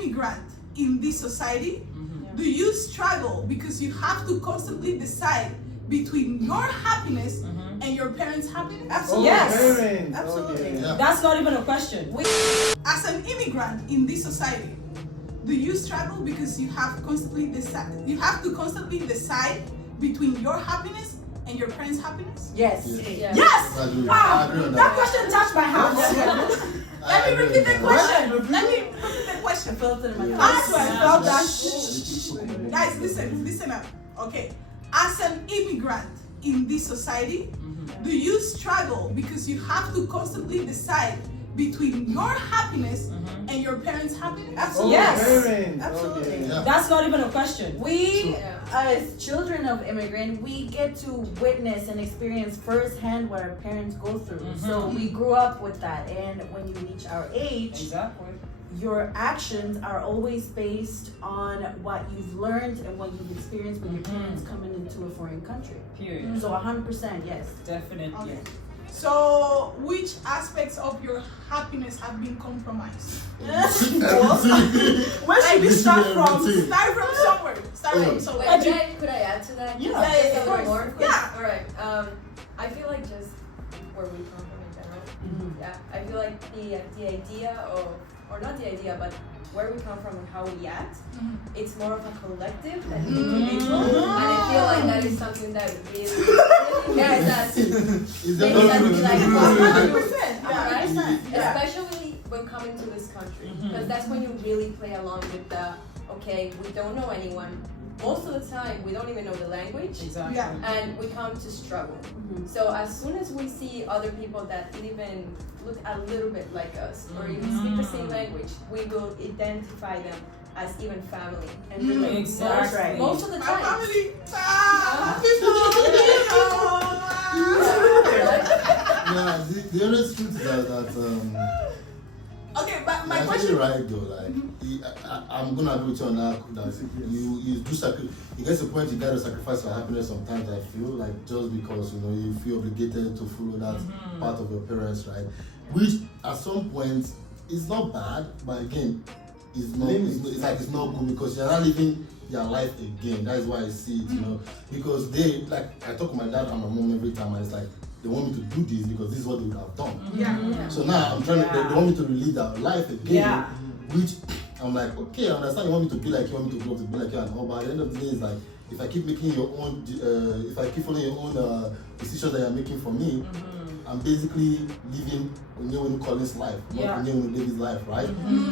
immigrant in this society, do you struggle because you have to constantly decide between your happiness and your parents' happiness? Absolutely. Yes. Absolutely. Yeah. That's not even a question. As an immigrant in this society, do you struggle because you have to constantly decide between your happiness and your parents' happiness? Yes. Yeah. Yes! I agree. Wow! I agree on That that. question touched my heart. Let me repeat the question. Let me repeat the question. Felt it in my That's why I felt that. that. Guys, listen up. Okay. As an immigrant in this society, do you struggle because you have to constantly decide between your happiness and your parents' happiness? Absolutely. Yes. Parents. Absolutely. Okay. Yeah. That's not even a question. We, As children of immigrant, we get to witness and experience firsthand what our parents go through. So we grew up with that, and when you reach our age, Exactly. your actions are always based on what you've learned and what you've experienced with your parents coming into a foreign country. Period. So 100%, yes. Definitely. Okay. So, which aspects of your happiness have been compromised? Where should we start from? Start from somewhere. Wait, could I add to that? Yeah. Just Yeah, a of little course. more? Yeah. All right. I feel like just where we come from in general. Yeah. I feel like the idea of, or not the idea, but where we come from and how we act, it's more of a collective than an individual. And I feel like that is something that really, that's Is that maybe that we like 100%. right? Yeah. Especially when coming to this country, because that's when you really play along with the, okay, we don't know anyone. Most of the time, we don't even know the language. Exactly. Yeah. And we come to struggle. So as soon as we see other people that even look a little bit like us, or even speak the same language, we will identify them as even family and relate. Exactly. Most of the My time. family. Yeah, the honest truth is that Okay, but my you're question. right though. Like, I'm gonna agree with you on that. That you do sacrifice. It gets to the point you gotta sacrifice your happiness sometimes. I feel like just because you feel obligated to follow that part of your parents, right? Which at some point is not bad, but again, it's not. It's not good because you're not living your life again. That is why I see it. Because they I talk to my dad and my mom every time, and it's like, they want me to do this because this is what they would have done. Yeah. So now I'm trying to, they want me to relive their life again, which I'm like, okay, I understand you want me to be like you, want me to grow up to be like you and all, but at the end of the day, it's like, if I keep making your own, if I keep following your own decisions that you're making for me, I'm basically living Onyewu Collins' life, not Onyewu David's life, right?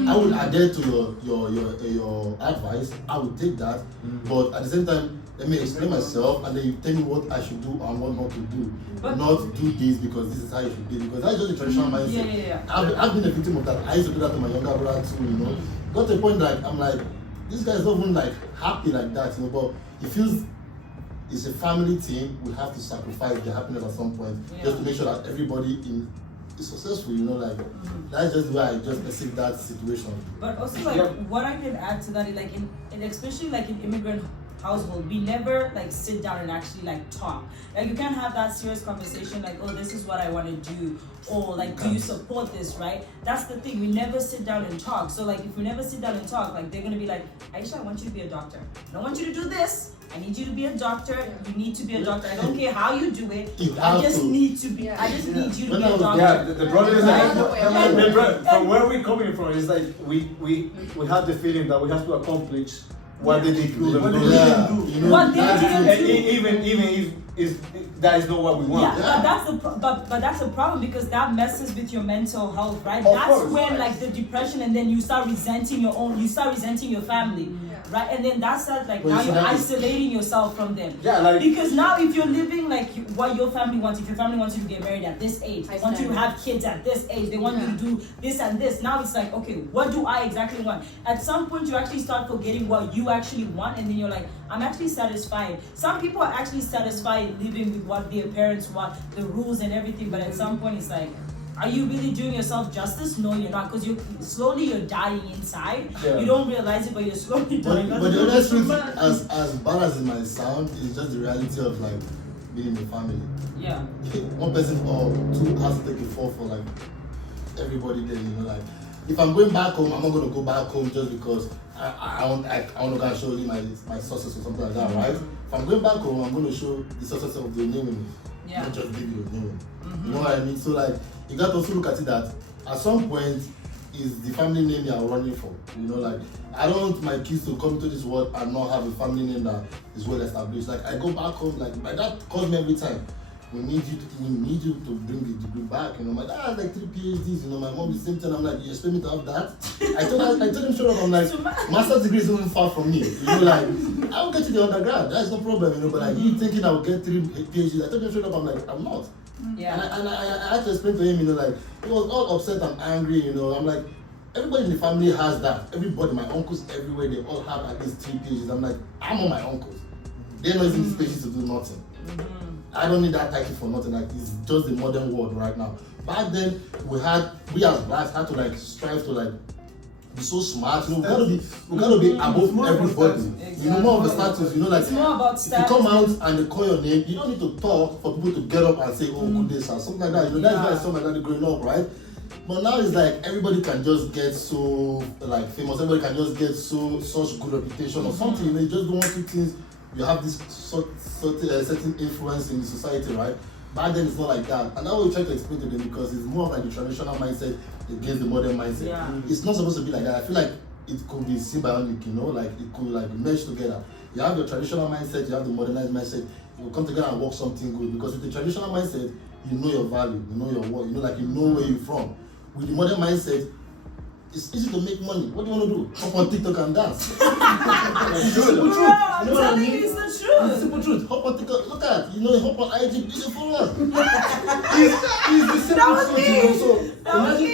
I would adhere to your advice, I would take that, but at the same time, let me explain myself, and then you tell me what I should do and what not to do. Not do this because this is how you should do, because that's just the traditional mindset. I've been a victim of that. I used to do that to my younger brother too, Got to the point that I'm like, this guy's not even happy like that, but he feels it's a family thing. We have to sacrifice their happiness at some point just to make sure that everybody is successful, That's just why I just perceive that situation. But also what I can add to that is in especially in immigrant household, we never sit down and actually talk. You can't have that serious conversation oh, this is what I want to do, or do you support this, right? That's the thing, we never sit down and talk. So if we never sit down and talk, they're gonna be like, Aisha, I want you to be a doctor. I don't want you to do this. I need you to be a doctor. You need to be a doctor. I don't care how you do it. I just need to be. I just need you to be a doctor. Yeah, the problem is from where we're coming from is we have the feeling that we have to accomplish what they did do. What they didn't do. Even if that is not what we want. But that's the problem, because that messes with your mental health, right? Of That's course. when the depression, and then you start resenting your family. Right, and then that's now you're isolating yourself from them. Because now if you're living what your family wants, if your family wants you to get married at this age, they want you to have kids at this age, they want you to do this and this. Now it's okay, what do I exactly want? At some point you actually start forgetting what you actually want, and then you're I'm actually satisfied. Some people are actually satisfied living with what their parents want, the rules and everything, but at some point it's are you really doing yourself justice? No, you're not, because you're dying inside. You don't realize it, but you're slowly dying. But the honest truth, as bad as it might sound, is just the reality of being in a family. Yeah. One person or two has to take a fall for everybody there, if I'm going back home, I'm not going to go back home just because I want to go and show you my success or something like that, right? If I'm going back home, I'm going to show the success of the name, not just give you a name. You know what I mean? So like, you got to also look at it that at some point, is the family name you are running for. You know, like, I don't want my kids to come to this world and not have a family name that is well established. Like, I go back home, like, my dad calls me every time. We need you to bring the degree back. You know, my dad has like 3 PhDs. You know, my mom the same thing. I'm like, you expect me to have that? I told him straight up. I'm like, master's degree is even far from me. You know, like, I'll get to the undergrad. That's no problem. You know, but like, you thinking I'll get 3 PhDs? I told him straight up. I'm like, I'm not. Yeah. And I had to explain to him, you know, like, he was all upset and angry, you know. I'm like, everybody in the family has that. Everybody, my uncles everywhere, they all have at least 3 pages. I'm like, I'm on my uncles. They're not using these pages to do nothing. I don't need that title for nothing. Like, it's just the modern world right now. Back then, we as blacks had to like strive to like be so smart. You know, we gotta be above everybody. Exactly. You know, more of the status. You know, like, it's more about if you come out and they call your name, you don't need to talk for people to get up and say, oh, good day, sir, something like that. You know, that's why I saw my daddy growing up, right? But now it's like everybody can just get so like famous. Everybody can just get such good reputation or something. You know, you just don't want to do things. You have this certain influence in the society, right? Back then it's not like that, and that's what we try to explain to them because it's more of like the traditional mindset against the modern mindset. Yeah. It's not supposed to be like that. I feel like it could be symbiotic, you know, like it could like merge together. You have your traditional mindset, you have the modernized mindset. You will come together and work something good because with the traditional mindset, you know your value, you know your worth, you know, like you know where you're from. With the modern mindset, it's easy to make money. What do you want to do? Hop on TikTok and dance. It's the simple truth. I'm You know what I telling mean? you, it's the truth. It's the simple truth. Hop on TikTok. Look at, you know, hop on IG, beautiful one. It's the simple truth. You know, so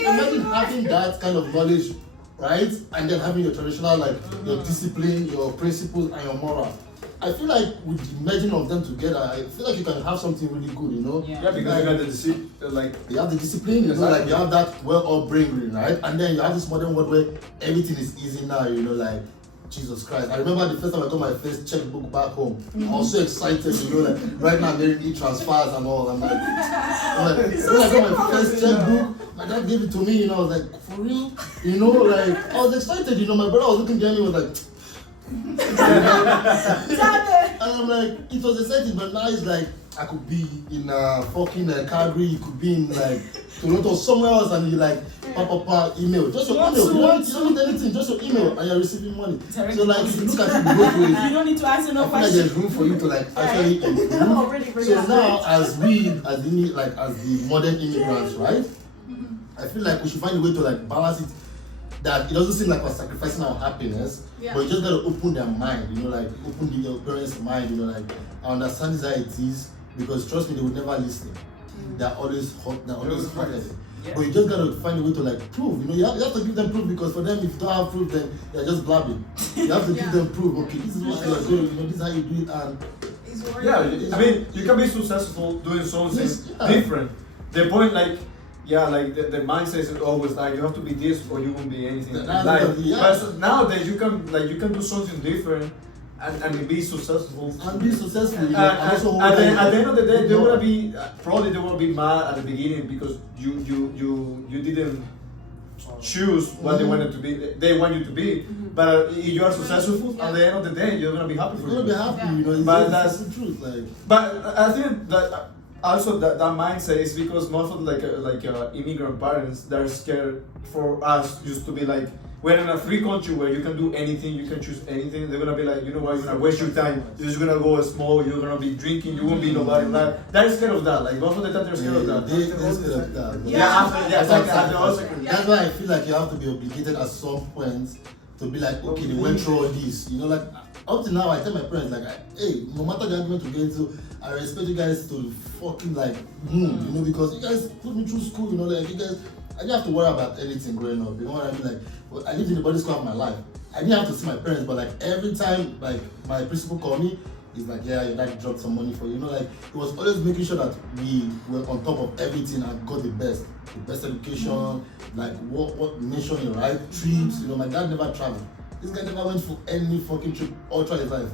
imagine having that kind of knowledge, right? And then having your traditional, like your discipline, your principles, and your moral. I feel like with the merging of them together, I feel like you can have something really good, you know? Yeah, because like, you got the discipline, like... You have the discipline, you know, like you have that well-upbringing, right? And then you have this modern world where everything is easy now, you know, like, Jesus Christ. I remember the first time I got my first checkbook back home. I was so excited, you know, like, right now I'm getting e-transfers and all. I'm like when I got my first checkbook, my dad gave it to me, you know, I was like, for real? You know, like, I was excited, you know, my brother was looking behind me, was like, and I'm like, it was exciting, but now it's like I could be in fucking Calgary, you could be in like Toronto, somewhere else, and you like email, just your email. You don't need anything, just your email, and you're receiving money. So like, if you look at it both ways, you don't need to answer no questions. There's room for you to like actually improve. So now, as the modern immigrants, right? I feel like we should find a way to like balance it. That it doesn't seem like we're sacrificing our happiness, but you just gotta open their mind, you know, like open your parents' mind, you know, like I understand this how it is, because trust me, they will never listen. They're always hot, they're always hot-headed. But you just gotta find a way to like prove, you know, you have to give them proof, because for them, if you don't have proof, then they're just blabbing. You have to give them proof, okay, this is what you're doing, you know, this is how you do it, and I mean, you can be successful doing something different. The point, like, the mindset is always like you have to be this or you won't be anything. But nowadays you can do something different and be successful. And be successful. You know, at the end of the day, they will be probably they will be mad at the beginning because you didn't choose what they wanted to be. They want you to be, but if you are successful, at the end of the day, you're gonna be happy for you. You're gonna be happy, you know. But that's the truth. Like, but I think that. Also, that mindset is because most of immigrant parents, they're scared for us used to be like, we're in a free country where you can do anything, you can choose anything. They're gonna be like, you know what, you're gonna waste your time. You're just gonna go small. You're gonna be drinking. You won't be nobody. They're scared of that. Like most of the time, they're scared of that. They're scared of that. That's why I feel like you have to be obligated at some point to be like, okay, they went through all this. You know, like up to now, I tell my parents like, hey, no matter the argument we get into, I respect you guys to fucking like move, you know, because you guys put me through school, you know, like you guys, I didn't have to worry about anything growing up, you know what I mean? Like, well, I lived in the body school of my life. I didn't have to see my parents, but like every time, like my principal called me, he's like, yeah, your dad dropped some money for you, know, like it was always making sure that we were on top of everything and got the best education, like what nation you're right, trips, you know, my dad never traveled. This guy never went for any fucking trip all through his life.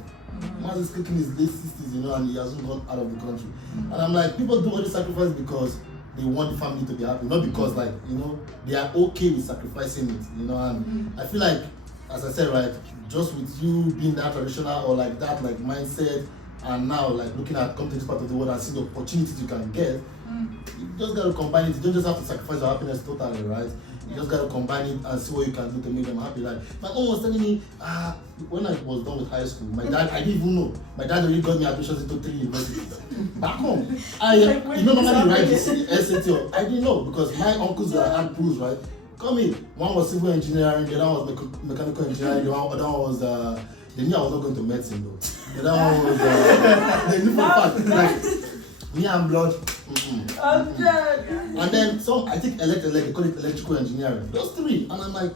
Man is kicking his late 60s, you know, and he hasn't gone out of the country. And I'm like, people do all this sacrifice because they want the family to be happy, not because like, you know, they are okay with sacrificing it, you know, and I feel like, as I said, right, just with you being that traditional or like that like mindset, and now like looking at coming to this part of the world and seeing the opportunities you can get, you just gotta combine it. You don't just have to sacrifice your happiness totally, right? You just gotta combine it and see what you can do to make them happy. Like my mom was telling me, when I was done with high school, my dad, I didn't even know. My dad already got me admissions into 3 universities. Back home, you know, normally write this SAT. I didn't know because my uncles were had pools, right? Come in. One was civil engineering, the other was mechanical engineering, the other one was they knew I was not going to medicine though. The other one was they knew for a fact like me and blood. I'm dead. And then some, I think they call it electrical engineering. Those 3, and I'm like,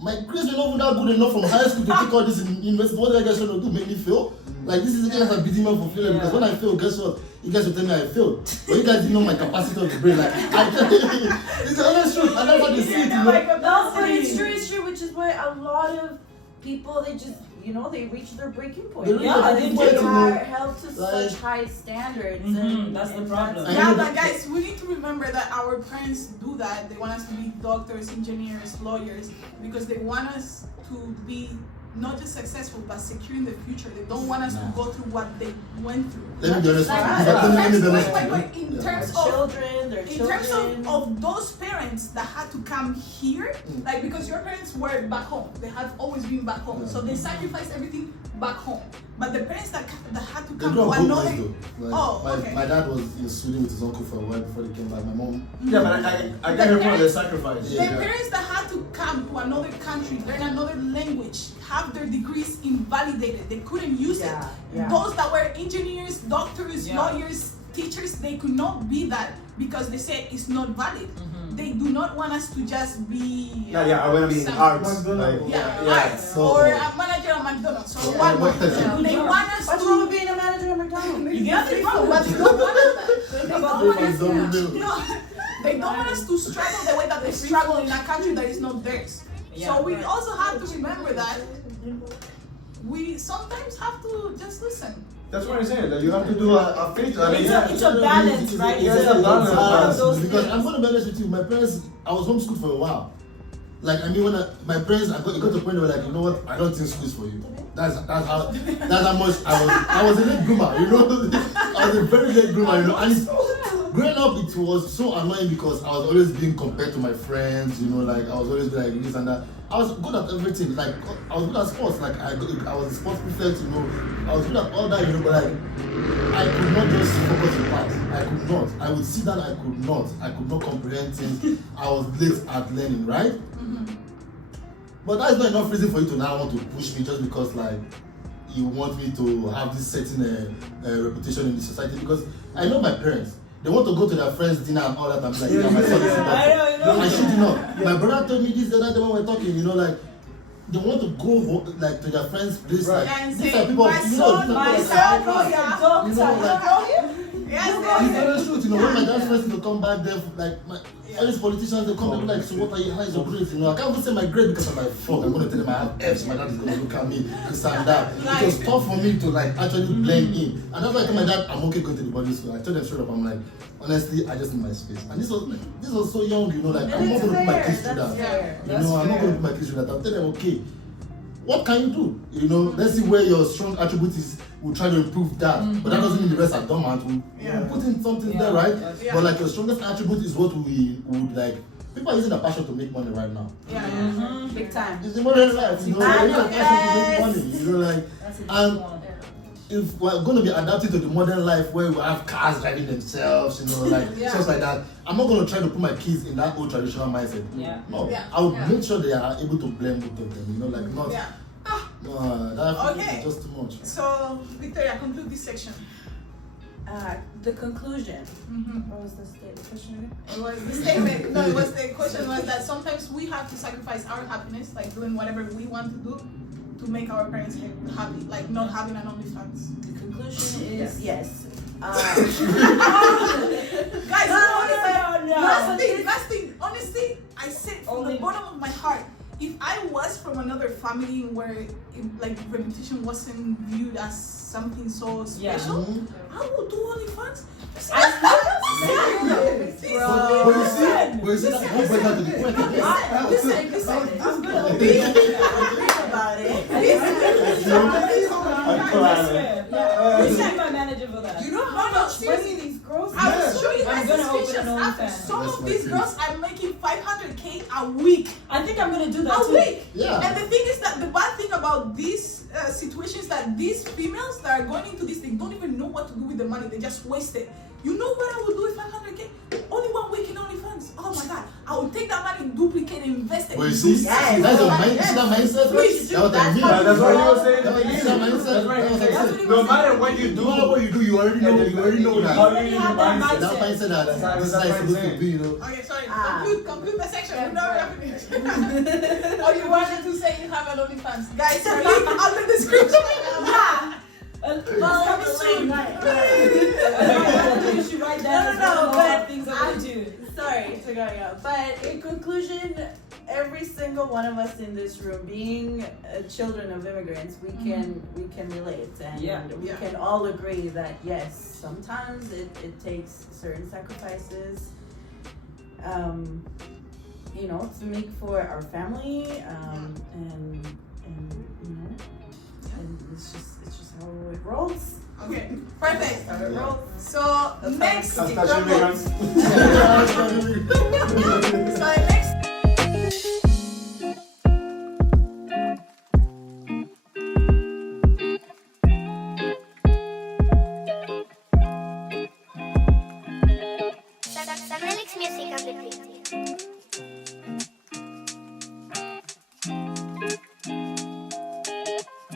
my grades were not that good enough from high school to take all this in university. What are you guys trying to do? Make me fail? Like this is the kind of beating me up for failure because when I fail, guess what? You guys will tell me I failed. But you guys didn't know my capacity of the brain. Like I tell you, it's the honest truth. I never had to see it, you know. No, but it's true, which is why a lot of people, they just, you know, they reach their breaking point. They are held to such high standards. And that's the problem. Yeah, but guys, we need to remember that our parents do that. They want us to be doctors, engineers, lawyers, because they want us to be not just successful, but secure in the future. They don't want us to go through what they went through. Let me be honest. In terms of children, their in terms of those parents that had to come here, like because your parents were back home, they have always been back home, so they sacrificed everything back home. But the parents that had to come to another, my dad was in Sweden with his uncle for a while before they came back. My mom. Yeah, but I got her point of the sacrifice. The parents that had to come to another country, learn another language, have their degrees invalidated, they couldn't use it. Those that were engineers, doctors, lawyers, teachers, they could not be that because they said it's not valid. They do not want us to just be I want to be in arts. Arts or a manager at McDonald's. So they want us What's wrong with being a manager at McDonald's? You get it wrong, but they don't want us that. They don't want us to struggle the way that they struggle in a country that is not theirs. So we also have to remember that we sometimes have to just listen. That's what I'm saying, that you have to do a filter. I mean, it's a balance, right? It's a balance. Because I'm going to be honest with you, my parents, I was homeschooled for a while. Like, I mean, when my parents, it got to the point where like, you know what, I don't think school is for you. That's how much I was a late bloomer, you know. I was a very late bloomer, you know. And growing up, it was so annoying because I was always being compared to my friends, you know, like I was always like this and that. I was good at everything, like I was good at sports, like I was a sports prefect, you know. I was good at all that, you know, but like I could not just focus on class. I could not. I would see that I could not comprehend things. I was late at learning, right? But that's not enough reason for you to now want to push me just because like you want me to have this certain reputation in the society, because I know my parents. They want to go to their friends' dinner and all that. I'm like, my son is I should not. My brother told me this the other day when we were talking, you know, like they want to go like to their friends' place, like these are people, you know, it's truth, you know, when my dad's friends to come back there, like all these politicians, they come, they be like, so what are you, how is your grades, you know, I can't even say my grade because I'm like, fuck, I'm going to tell them I have F's, my dad is going to look at me, this and that. It was tough for me to like actually blend in, and that's why I told my dad, I'm okay going to the boarding school. I told them straight up, I'm like, honestly, I just need my space. And this was so young, you know, like, I'm not going to put my kids through that. You know, I'm not going to put my kids through that. I'll tell them, okay, what can you do? You know, let's see where your strong attribute is. We'll try to improve that. But that doesn't mean the rest are dormant. We'll put in something there, right? But like your strongest attribute is what we would like. People are using the passion to make money right now. Big time. It's the modern life, you know. They're using the passion to make money, you know, like. And if we're going to be adapting to the modern life where we have cars driving themselves, you know, like stuff like that, I'm not going to try to put my kids in that old traditional mindset. No, I would make sure they are able to blend both of them, you know, like not. No, that is just too much. So, Victoria, conclude this section. The conclusion. What was the question again? It was the statement. No, it was the question was that sometimes we have to sacrifice our happiness, like doing whatever we want to do, to make our parents happy, like not having an OnlyFans. The conclusion is yes. Guys, last thing, honestly, I said from the bottom of my heart, if I was from another family where like reputation wasn't viewed as something so special, I would do OnlyFans. But you see, that won't break out to the point. Listen. I'm gonna Think about it. Please be my manager for that. You know how much money these girls? I will show you guys I'm the gonna open screenshots an after. OnlyFans. Some That's of my these thing. girls are making 500K a week. I think I'm gonna do that A too. week. Yeah. And the thing is that the bad thing about these situations that these females that are going into this, they don't even know what to do with the money. They just waste it. You know what I would do with 500K? Only 1 week in OnlyFans. Oh my God! I would take that money, duplicate, and invest it. But you see, Yes. that's a mindset. Please That's what I mean. That's what you were saying. That's that mindset. That's what That's what I'm saying. No matter what you No matter what you do, you already know that. You already have that That mindset. mindset that's That's supposed to be, Okay, sorry. Ah. Conclude the section. We're not wrapping it. Or you wanted to say you have an OnlyFans, guys? Link on the description. Yeah. Follow Coming the soon. link. You should write down but things I'm gonna do. sorry to go out. But in conclusion, every single one of us in this room, being children of immigrants, we can relate, and we can all agree that yes, sometimes it takes certain sacrifices, you know, to make for our family, and you know, and it's just how it rolls. Okay, perfect. How it rolls. So next. Hashtag immigrants.